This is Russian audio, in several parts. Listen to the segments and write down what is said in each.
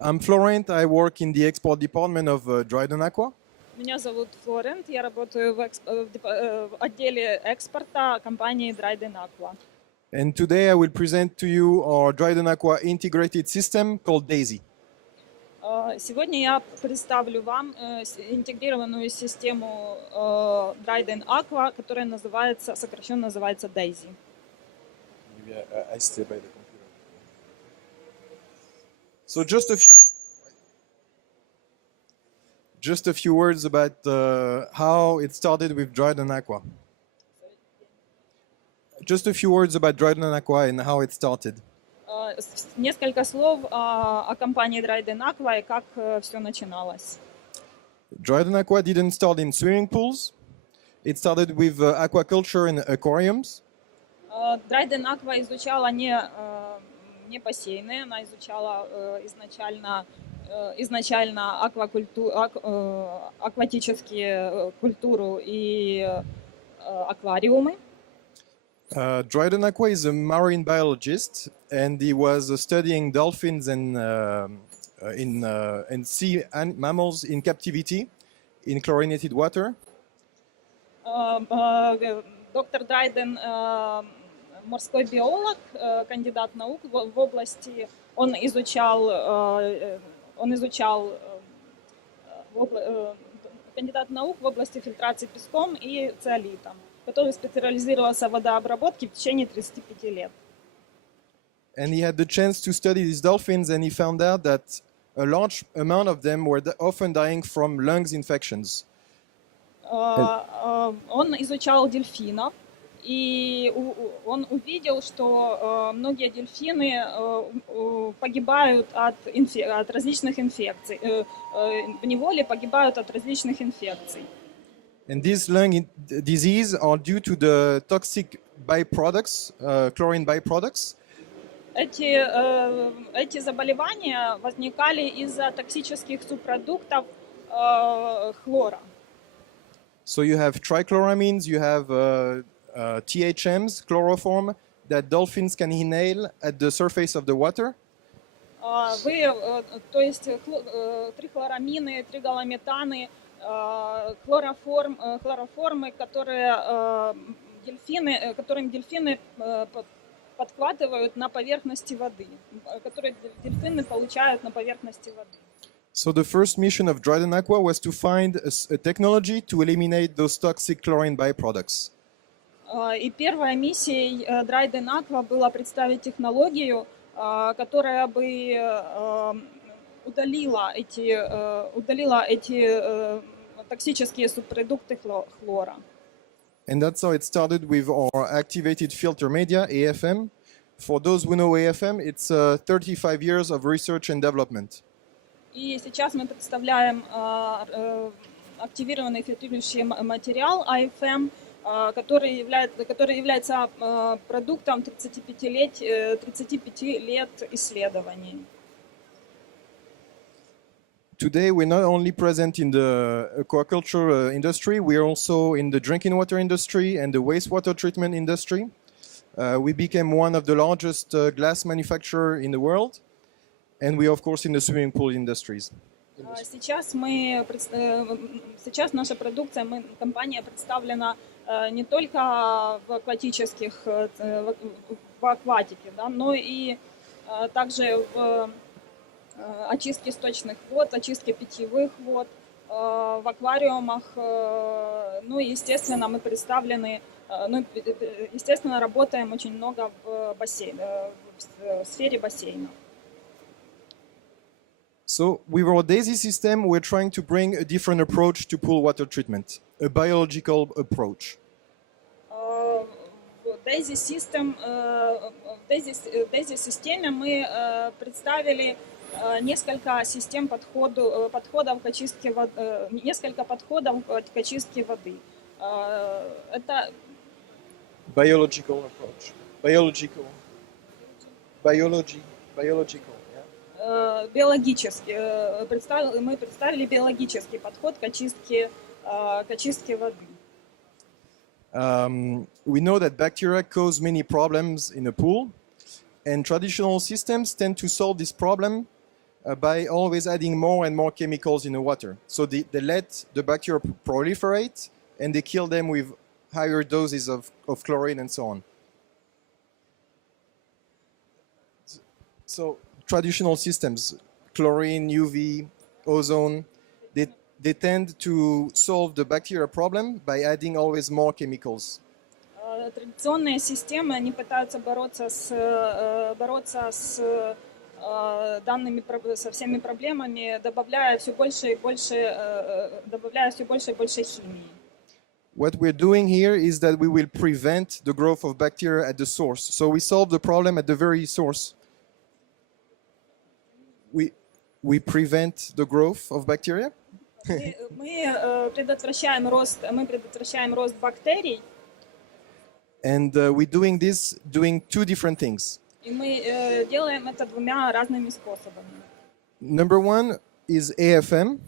I'm Florent. I work in the export department of DrydenAqua. Меня зовут Флорент, я работаю в отделе экспорта компании DrydenAqua. And today I will present to you our DrydenAqua integrated system called DAISY. Сегодня я представлю вам интегрированную систему DrydenAqua, которая сокращенно называется DAISY. I stay by the computer. So just a few words about how it started with DrydenAqua. Just a few words about DrydenAqua and how it started. Несколько слов о компании DrydenAqua и как все начиналось. DrydenAqua didn't start in swimming pools. It started with aquaculture and aquariums. DrydenAqua изучала не бассейны, она изучала изначально акватические культуру и аквариумы. DrydenAqua is a marine biologist, and he was studying dolphins and sea mammals in captivity in chlorinated water. Доктор Драйден морской биолог, кандидат наук в области. Он изучал кандидат наук в области фильтрации песком и циолитом, который специализировался в водообработке в течение 35 лет. And he had the chance to study these dolphins, and he found out that a large amount of them were often dying from lungs infections. Он изучал дельфинов, и он увидел, что многие дельфины погибают от различных инфекций, в неволе погибают от различных инфекций. And these lung diseases are due to the toxic byproducts, chlorine byproducts. Эти заболевания возникали из-за токсических субпродуктов хлора. So you have trichloramines, you have THMs, chloroform, that dolphins can inhale at the surface of the water. То есть трихлорамины, тригалометаны, хлороформы, которым дельфины подхватывают на поверхности воды, которые дельфины получают на поверхности воды. So the first mission of DrydenAqua was to find a technology to eliminate those toxic chlorine byproducts. И первой миссией DrydenAqua было представить технологию, которая бы удалила эти токсические субпродукты хлора. And that's how it started with our activated filter media, AFM. For those who know AFM, it's 35 years of research and development. И сейчас мы представляем активированный фильтрующий материал AFM, который является продуктом 35 лет исследований. Today, we're not only present in the aquaculture industry, we are also in the drinking water industry and the wastewater treatment industry. We became one of the largest glass manufacturers in the world, and we are, of course, in the swimming pool industries. Сейчас наша продукция, компания представлена не только в акватике, да, но и также в очистке сточных вод, очистке питьевых вод, в аквариумах. Ну и, естественно, мы представлены, естественно, работаем очень много в сфере бассейна. So with our DAISY system, we're trying to bring a different approach to pool water treatment, a biological approach. В DAISY системе мы представили несколько систем подходов к очистке воды, несколько подходов к очистке воды. Это biological approach. Biological. Биологический. Мы представили биологический подход к очистке воды. We know that bacteria cause many problems in a pool, and traditional systems tend to solve this problem by always adding more and more chemicals in the water. So they let the bacteria proliferate, and they kill them with higher doses of chlorine and so on. So traditional systems, chlorine, UV, ozone, they tend to solve the bacteria problem by adding always more chemicals. Традиционные системы, они пытаются бороться с со всеми проблемами, добавляя все больше и больше химии. What we're doing here is that we will prevent the growth of bacteria at the source. So we solve the problem at the very source. We prevent the growth of bacteria. Мы предотвращаем рост бактерий. And we're doing this doing two different things. И мы делаем это двумя разными способами. Number one is AFM.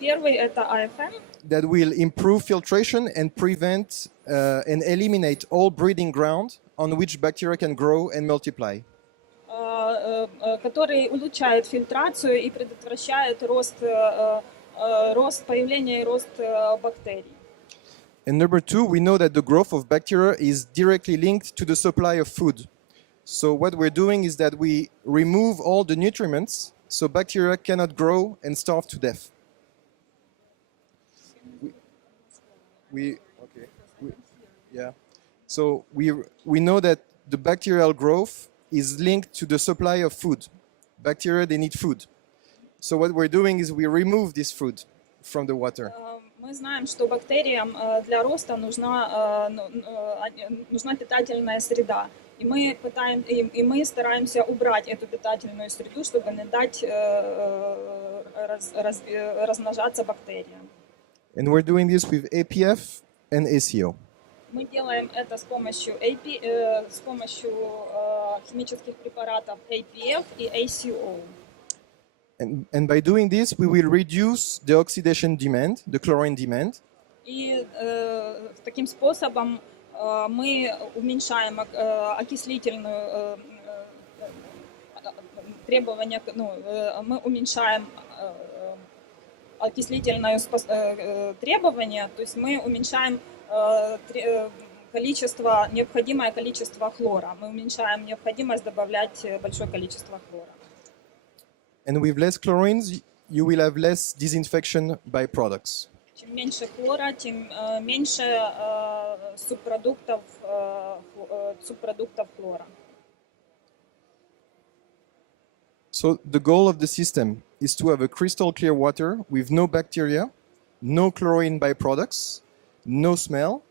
Первый это AFM. That will improve filtration and prevent and eliminate all breeding ground on which bacteria can grow and multiply. Который улучшает фильтрацию и предотвращает рост появления и рост бактерий. And number two, we know that the growth of bacteria is directly linked to the supply of food. So what we're doing is that we remove all the nutriments so bacteria cannot grow and starve to death. So we know that the bacterial growth is linked to the supply of food. Bacteria, they need food. So what we're doing is we remove this food from the water. Мы знаем, что бактериям для роста нужна питательная среда, и мы стараемся убрать эту питательную среду, чтобы не дать размножаться бактериям. And we're doing this with APF and ACO. Мы делаем это с помощью химических препаратов APF и ACO. And by doing this, we will reduce the oxidation demand, the chlorine demand. И таким способом мы уменьшаем окислительную требования, мы уменьшаем окислительное требование, то есть мы уменьшаем необходимое количество хлора, мы уменьшаем необходимость добавлять большое количество хлора. And with less chlorines, you will have less disinfection byproducts. Чем меньше хлора, тем меньше субпродуктов хлора. So the goal of the system is to have a crystal clear water with no bacteria, no chlorine byproducts, no smell,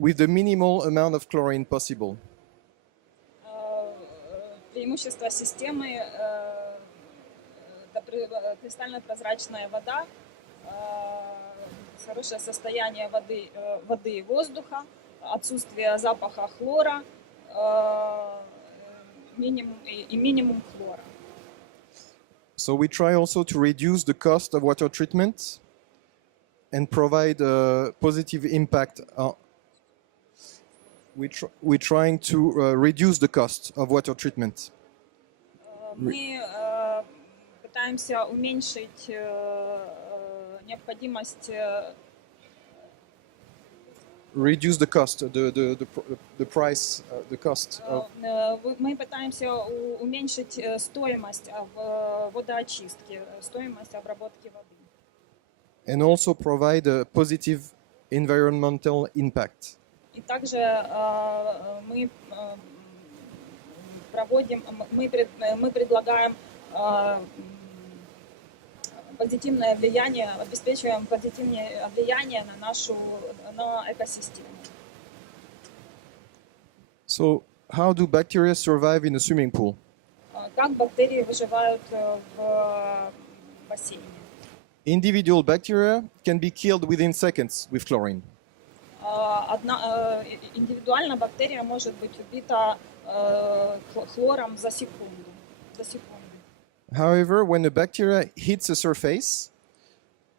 with the minimal amount of chlorine possible. Преимущество системы это кристально прозрачная вода, хорошее состояние воды и воздуха, отсутствие запаха хлора, минимум хлора. So we try also to reduce the cost of water treatment and provide a positive impact. We're trying to reduce the cost of water treatment. Мы пытаемся уменьшить необходимость reduce the cost, the price, the cost. Мы пытаемся уменьшить стоимость водоочистки, стоимость обработки воды. And also provide a positive environmental impact. И также мы предлагаем позитивное влияние, обеспечиваем позитивное влияние на экосистему. So, how do bacteria survive in a swimming pool? Как бактерии выживают в бассейне? Individual bacteria can be killed within seconds with chlorine. Индивидуально бактерия может быть убита хлором за секунду. However, when a bacteria hits a surface,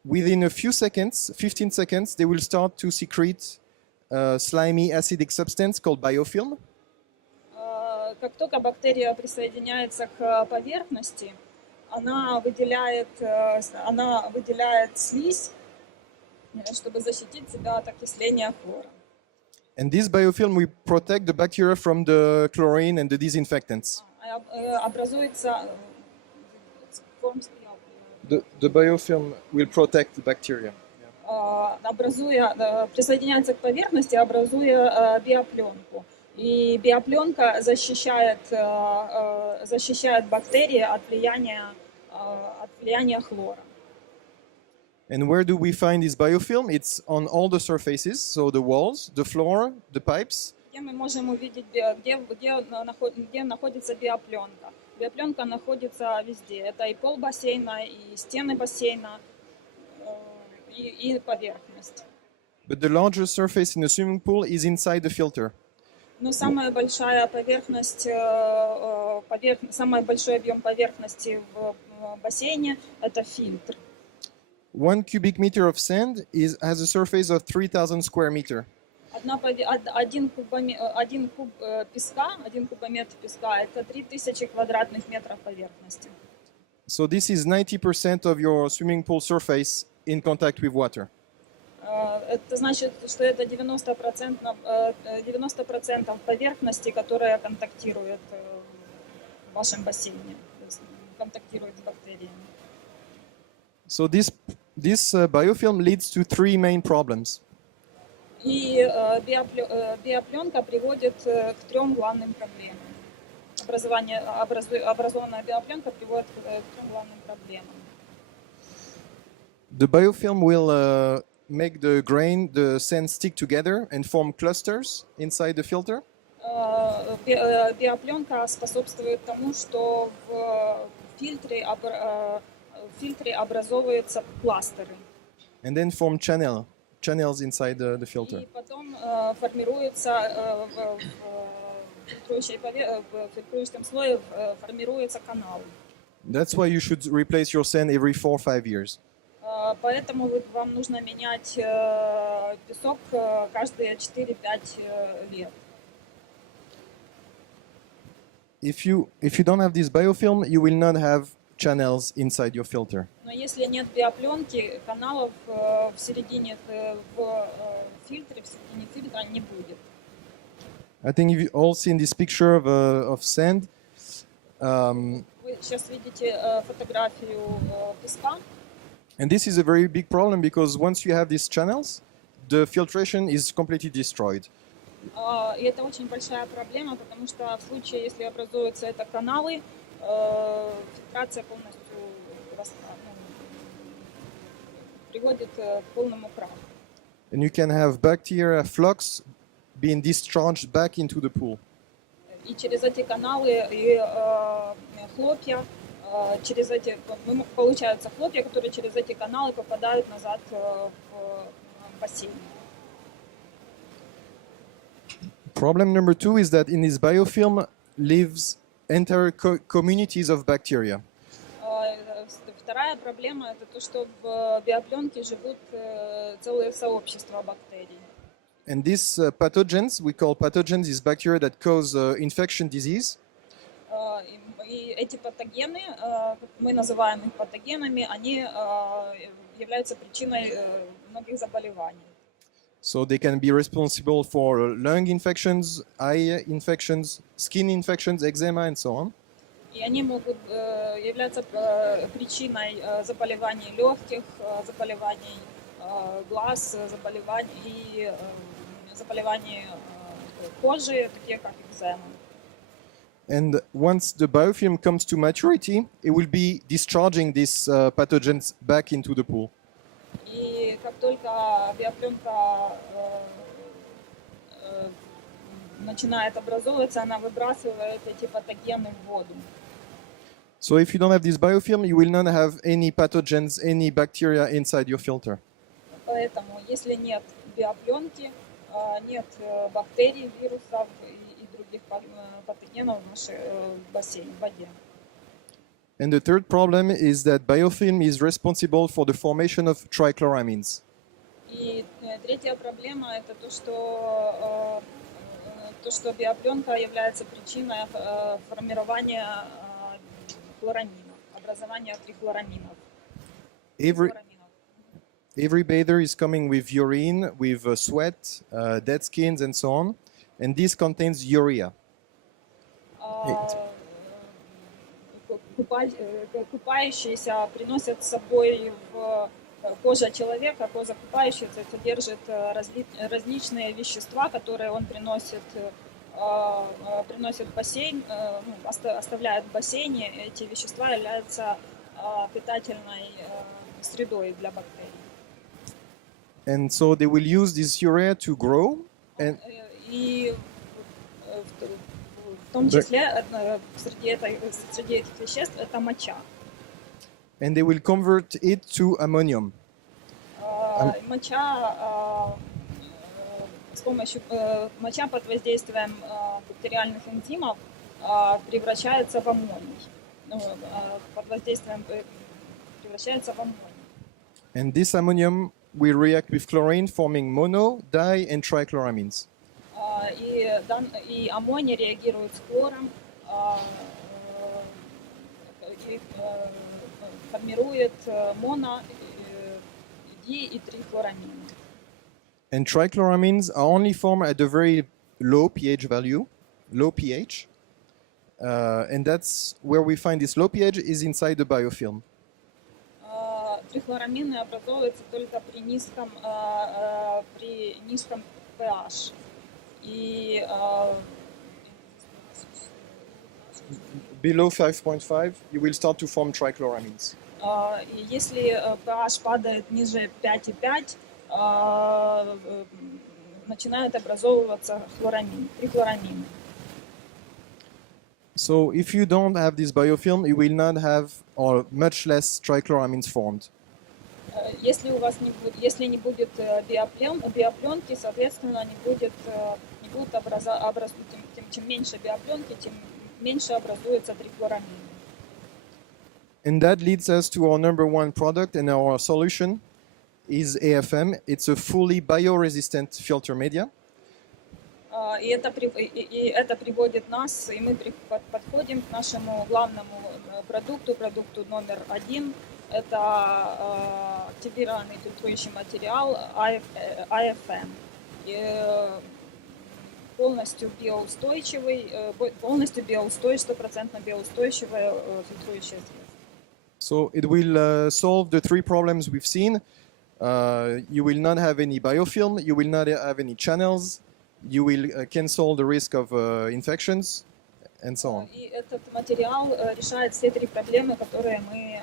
within a few seconds, 15 seconds, they will start to secrete a slimy acidic substance called biofilm. Как только бактерия присоединяется к поверхности, она выделяет слизь, чтобы защитить себя от окисления хлора. And this biofilm will protect the bacteria from the chlorine and the disinfectants. Образуется The biofilm will protect the bacteria. присоединяется к поверхности, образуя биопленку. И биопленка защищает бактерии от влияния хлора. And where do we find this biofilm? It's on all the surfaces, so the walls, the floor, the pipes. Где мы можем увидеть, где находится биопленка? Биопленка находится везде. Это и пол бассейна, и стены бассейна, и поверхность. But the largest surface in the swimming pool is inside the filter. Но самая большая самый большой объем поверхности в бассейне – это фильтр. 1 cubic meter of sand has a surface of 3,000 square meter. Один кубометр песка – это 3000 квадратных метров поверхности. So this is 90% of your swimming pool surface in contact with water. Это значит, что это 90% поверхности, которая контактирует в вашем бассейне, контактирует с бактериями. So this biofilm leads to 3 main problems. И биопленка приводит к 3 главным проблемам. Образованная биопленка приводит к 3 главным проблемам. The biofilm will make the sand stick together and form clusters inside the filter. Биопленка способствует тому, что в фильтре образовываются кластеры. And then form channels inside the filter. И потом формируется в фильтрующем слое формируются каналы. That's why you should replace your sand every 4-5 years. Поэтому вам нужно менять песок каждые 4-5 лет. If you don't have this biofilm, you will not have channels inside your filter. Но если нет биопленки, каналов в середине фильтра не будет. I think you've all seen this picture of sand. Вы сейчас видите фотографию песка. And this is a very big problem because once you have these channels, the filtration is completely destroyed. И это очень большая проблема, потому что в случае, если образуются это каналы, фильтрация полностью приводит к полному краху. And you can have bacteria flux being discharged back into the pool. И через эти каналы и хлопья, получаются хлопья, которые через эти каналы попадают назад в бассейн. Problem number 2 is that in this biofilm lives entire communities of bacteria. Вторая проблема – это то, что в биопленке живут целые сообщества бактерий. And these pathogens, we call pathogens, is bacteria that cause infection disease. И эти патогены, мы называем их патогенами, они являются причиной многих заболеваний. So they can be responsible for lung infections, eye infections, skin infections, eczema, and so on. И они могут являться причиной заболеваний легких, заболеваний глаз, заболеваний кожи, такие как экзема. And once the biofilm comes to maturity, it will be discharging these pathogens back into the pool. И как только биопленка начинает образовываться, она выбрасывает эти патогены в воду. So if you don't have this biofilm, you will not have any pathogens, any bacteria inside your filter. Поэтому, если нет биопленки, нет бактерий, вирусов и других патогенов в нашем бассейне, в воде. And the third problem is that biofilm is responsible for the formation of trichloramines. И третья проблема – это то, что биопленка является причиной формирования хлорамина, образования трихлораминов. Every Трихлораминов. every bather is coming with urine, with sweat, dead skins, and so on, and this contains urea. Купающиеся приносят с собой в кожа человека, кожа купающегося содержит различные вещества, которые он приносит в бассейн, оставляет в бассейне. Эти вещества являются питательной средой для бактерий. And so they will use this urea to grow. And И в том числе среди этих веществ это моча. and they will convert it to ammonium. Моча под воздействием бактериальных энзимов превращается в аммоний. Под воздействием превращается в аммоний. And this ammonium will react with chlorine, forming mono, di, and trichloramines. И аммоний реагирует с хлором и формирует моно, ди и трихлорамины. And trichloramines are only formed at a very low pH value, low pH. And that's where we find this low pH is inside the biofilm. Трихлорамины образовываются только при низком pH. И Below 5.5, you will start to form trichloramines. если pH падает ниже 5,5, начинают образовываться трихлорамины. So if you don't have this biofilm, you will not have or much less trichloramines formed. Если не будет биопленки, соответственно, чем меньше биопленки, тем меньше образуется трихлорамин. And that leads us to our number one product, and our solution is AFM. It's a fully bioresistant filter media. И это приводит нас, и мы подходим к нашему главному продукту номер один. Это активированный фильтрующий материал AFM. Полностью биоустойчивый, 100% биоустойчивое фильтрующее средство. So it will solve the three problems we've seen. You will not have any biofilm, you will not have any channels, you will cancel the risk of infections, and so on. И этот материал решает все три проблемы, которые мы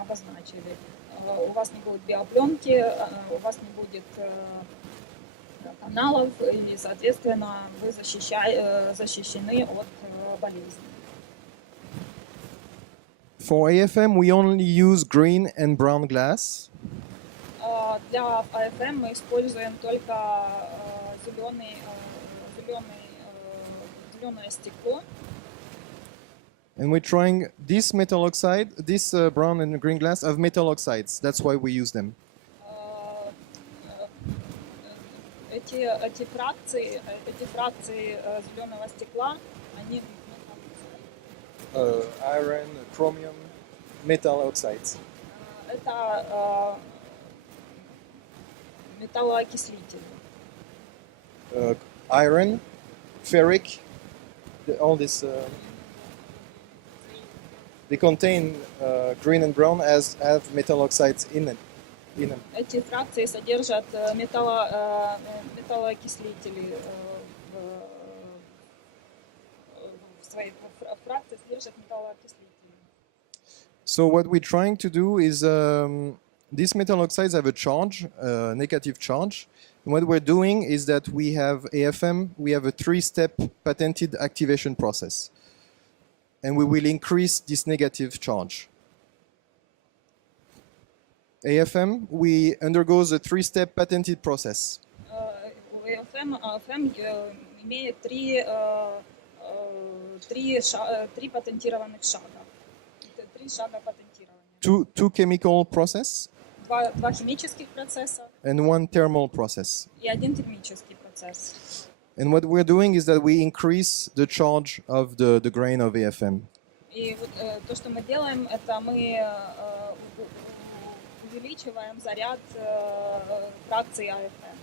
обозначили. У вас не будет биопленки, у вас не будет каналов, и, соответственно, вы защищены от болезней. For AFM, we only use green and brown glass. Для AFM мы используем только зеленое стекло. And we're trying this metal oxide, this brown and green glass have metal oxides. That's why we use them. Эти фракции зеленого стекла, они Iron, chromium, metal oxides. это металлоокислители. Iron, ferric, all this. They contain green and brown as have metal oxides in them. Эти фракции содержат металлоокислители в своих фракциях содержат металлоокислители. So what we're trying to do is these metal oxides have a charge, negative charge. And what we're doing is that we have AFM, we have a 3-step patented activation process. And we will increase this negative charge. AFM, we undergoes a 3-step patented process. AFM имеет три патентированных шага. Три шага патентирования. Two chemical process. Два химических процесса. And one thermal process. И один термический процесс. And what we're doing is that we increase the charge of the grain of AFM. И вот то, что мы делаем, это мы увеличиваем заряд фракции AFM.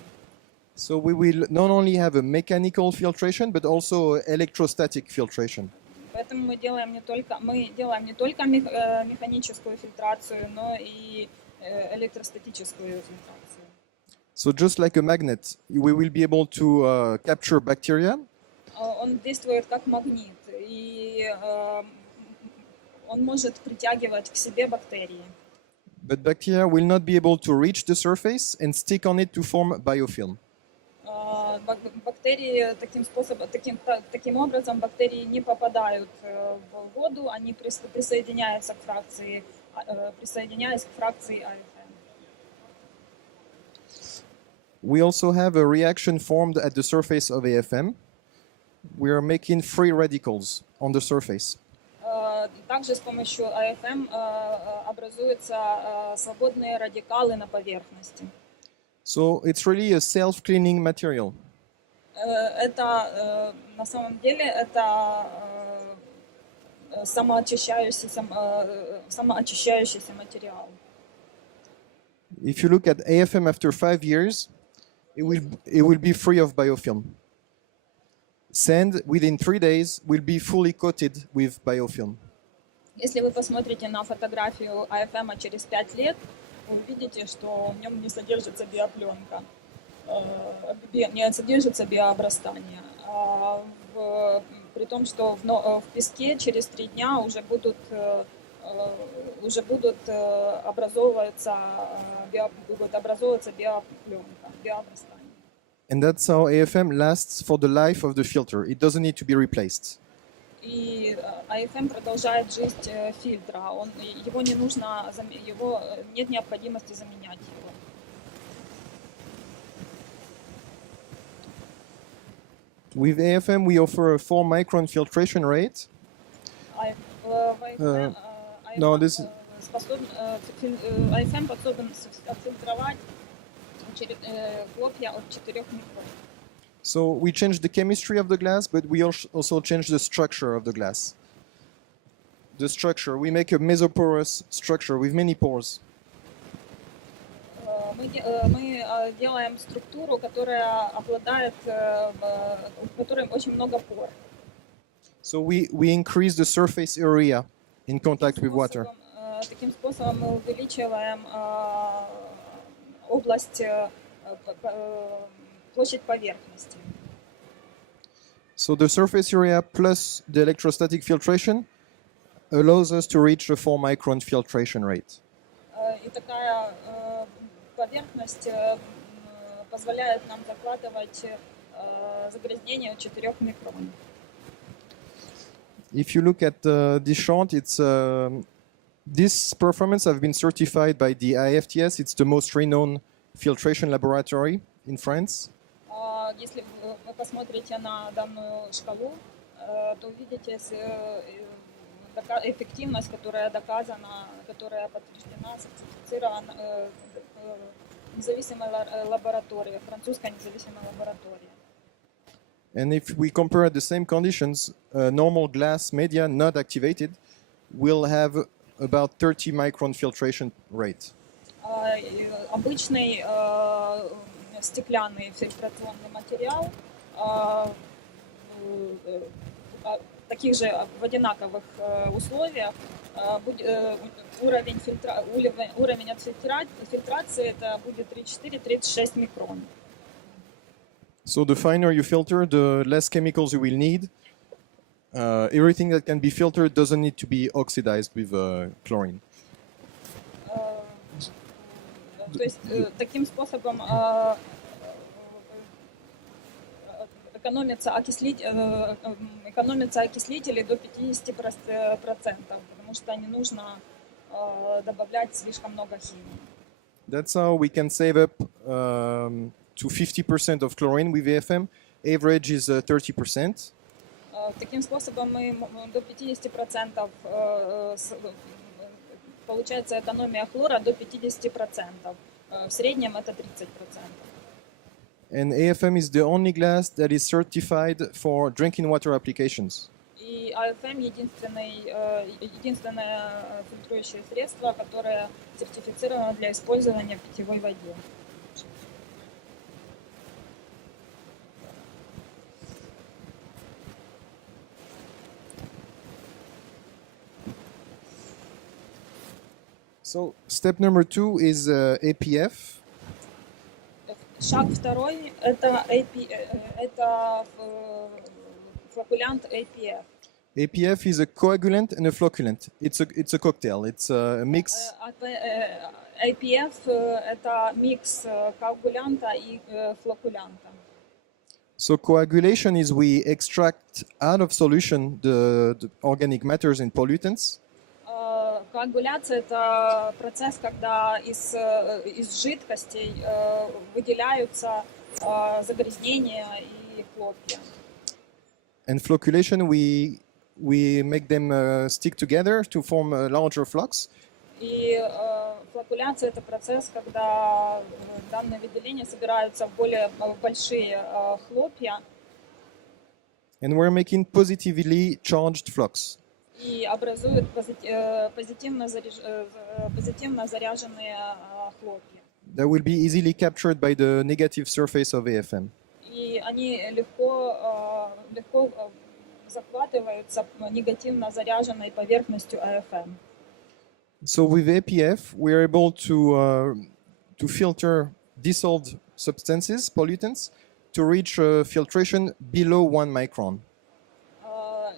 So we will not only have a mechanical filtration, but also electrostatic filtration. Поэтому мы делаем не только механическую фильтрацию, но и электростатическую фильтрацию. So just like a magnet, we will be able to capture bacteria, Он действует как магнит, и он может притягивать к себе бактерии. but bacteria will not be able to reach the surface and stick on it to form biofilm. Бактерии таким образом бактерии не попадают в воду, они присоединяются к фракции AFM. We also have a reaction formed at the surface of AFM. We are making free radicals on the surface. Также с помощью AFM образуются свободные радикалы на поверхности. So it's really a self-cleaning material. Это на самом деле это самоочищающийся материал. If you look at AFM after 5 years, it will be free of biofilm. Sand within 3 days will be fully coated with biofilm. Если вы посмотрите на фотографию AFM через 5 лет, вы увидите, что в нем не содержится биопленка, не содержится биообрастание. При том, что в песке через 3 дня уже будут образовываться биопленка, биообрастание. And that's how AFM lasts for the life of the filter. It doesn't need to be replaced. И AFM продолжает жизнь фильтра. Его нет необходимости заменять его. With AFM, we offer a 4-micron filtration rate. No, this is- AFM способен отфильтровать хлопья от 4 микрон. So we change the chemistry of the glass, but we also change the structure of the glass. The structure, we make a mesoporous structure with many pores. Мы делаем структуру, которая в которой очень много пор. So we increase the surface area in contact with water. Таким способом мы увеличиваем площадь поверхности. So the surface area plus the electrostatic filtration allows us to reach the 4-micron filtration rate. И такая поверхность позволяет нам захватывать загрязнение от 4 микрон. If you look at this chart, it's this performance have been certified by the IFTS. It's the most renowned filtration laboratory in France. Если вы посмотрите на данную шкалу, то увидите эффективность, которая доказана, которая подтверждена, сертифицирована независимой лабораторией, французской независимой лабораторией. And if we compare the same conditions, normal glass media not activated will have about 30 micron filtration rate. Обычный стеклянный фильтрационный материал в таких же в одинаковых условиях уровень от фильтрации это будет 34-36 микрон. So the finer you filter, the less chemicals you will need. Everything that can be filtered doesn't need to be oxidized with chlorine. То есть таким способом экономятся окислители до 50%, потому что не нужно добавлять слишком много химии. That's how we can save up to 50% of chlorine with AFM. Average is 30%. Таким способом мы до 50% получается экономия хлора до 50%. В среднем это 30%. And AFM is the only glass that is certified for drinking water applications. И AFM единственное фильтрующее средство, которое сертифицировано для использования в питьевой воде. So step number 2 is APF. Шаг второй – это флокулянт APF. APF is a coagulant and a flocculant. It's a cocktail. It's a mix. APF – это микс коагулянта и флокулянта. So coagulation is we extract out of solution the organic matters and pollutants. Коагуляция – это процесс, когда из жидкостей выделяются загрязнения и хлопья. And flocculation, we make them stick together to form a larger flux. И флокуляция – это процесс, когда данные выделения собираются в более большие хлопья. And we're making positively charged flux. И образуют позитивно заряженные хлопья. That will be easily captured by the negative surface of AFM. И они легко захватываются негативно заряженной поверхностью AFM. So with APF, we are able to filter dissolved substances, pollutants, to reach filtration below 1 micron.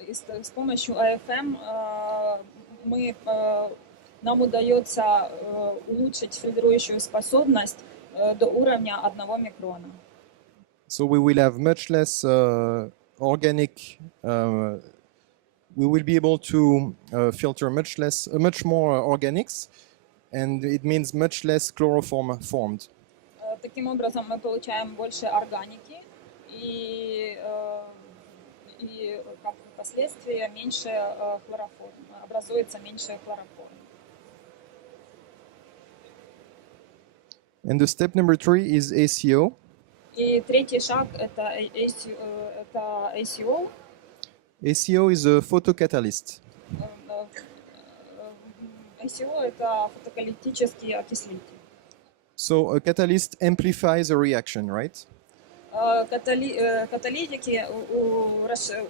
С помощью AFM нам удается улучшить фильтрующую способность до уровня 1 микрона. So we will have much less organic. We will be able to filter much more organics, and it means much less chloroform formed. Таким образом, мы получаем больше органики и как последствие меньше хлороформ, образуется меньше хлороформ. And the step number 3 is ACO. И третий шаг это ACO. ACO is a photocatalyst. ACO это фотокалитический окислитель. So a catalyst amplifies a reaction, right? Каталитики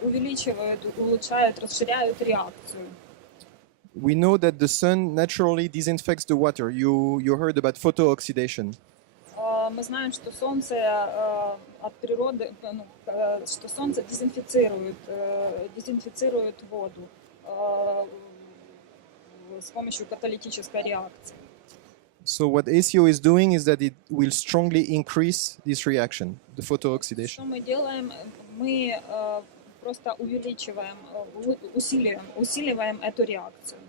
увеличивают, улучшают, расширяют реакцию. We know that the sun naturally disinfects the water. You heard about photooxidation. Мы знаем, что солнце от природы, что солнце дезинфицирует воду с помощью каталитической реакции. So what ACO is doing is that it will strongly increase this reaction, the photooxidation. Что мы делаем? Мы просто усиливаем эту реакцию.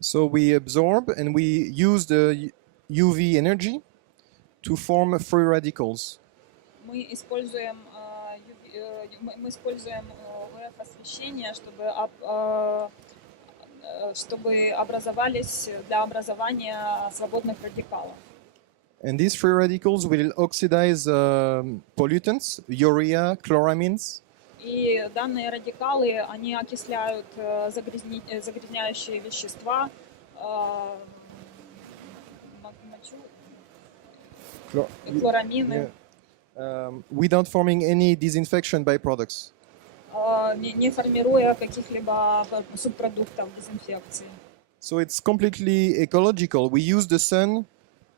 So we absorb and we use the UV energy to form free radicals. Мы используем УФ-освещение, чтобы образовались для образования свободных радикалов. And these free radicals will oxidize pollutants, urea, chloramines. И данные радикалы, они окисляют загрязняющие вещества, хлорамины, without forming any disinfection byproducts. не формируя каких-либо субпродуктов дезинфекции. So it's completely ecological. We use the sun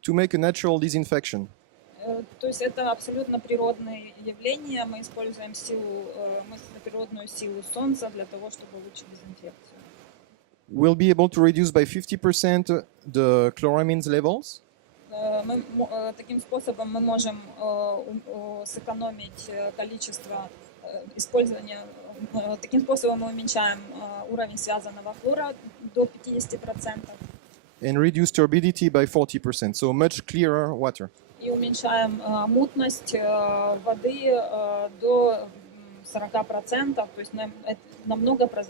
to make a natural disinfection. То есть это абсолютно природное явление. Мы используем природную силу солнца для того, чтобы улучшить дезинфекцию. We'll be able to reduce by 50% the chloramines levels. Таким способом мы можем сэкономить количество использования. Таким способом мы уменьшаем уровень связанного хлора до 50%. And reduce turbidity by 40%, so much clearer water. И уменьшаем мутность воды до 40%, то есть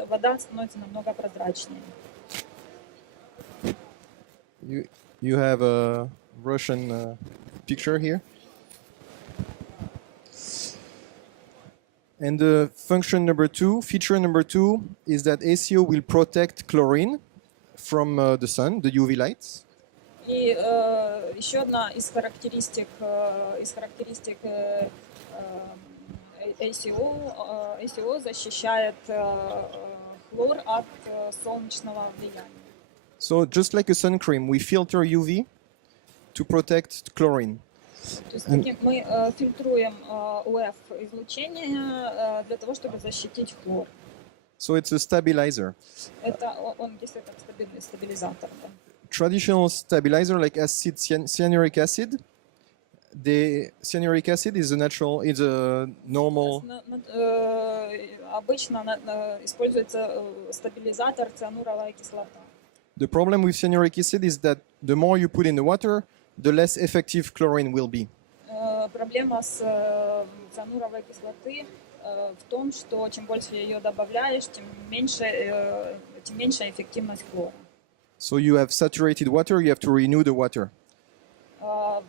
вода становится намного прозрачнее. You have a Russian picture here. And the function number two, feature number two, is that ACO will protect chlorine from the sun, the UV lights. И еще одна из характеристик ACO защищает хлор от солнечного влияния. So just like a sun cream, we filter UV to protect chlorine. То есть мы фильтруем УФ излучение для того, чтобы защитить хлор. So it's a stabilizer. Он действует как стабилизатор. Да. Traditional stabilizer like cyanuric acid. The cyanuric acid is a normal. Обычно используется стабилизатор циануровая кислота. The problem with cyanuric acid is that the more you put in the water, the less effective chlorine will be. Проблема с циануровой кислоты в том, что чем больше ее добавляешь, тем меньше эффективность хлора. So you have saturated water, you have to renew the water.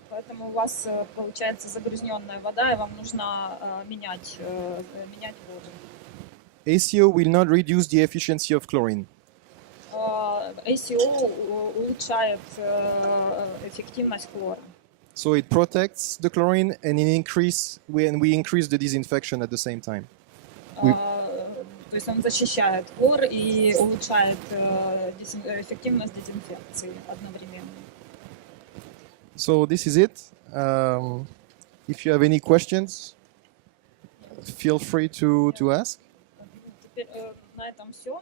Поэтому у вас получается загрязненная вода, и вам нужно менять воду. ACO will not reduce the efficiency of chlorine. ACO улучшает эффективность хлора. So it protects the chlorine and we increase the disinfection at the same time. То есть он защищает хлор и улучшает эффективность дезинфекции одновременно. So this is it. If you have any questions, feel free to ask. Теперь на этом все.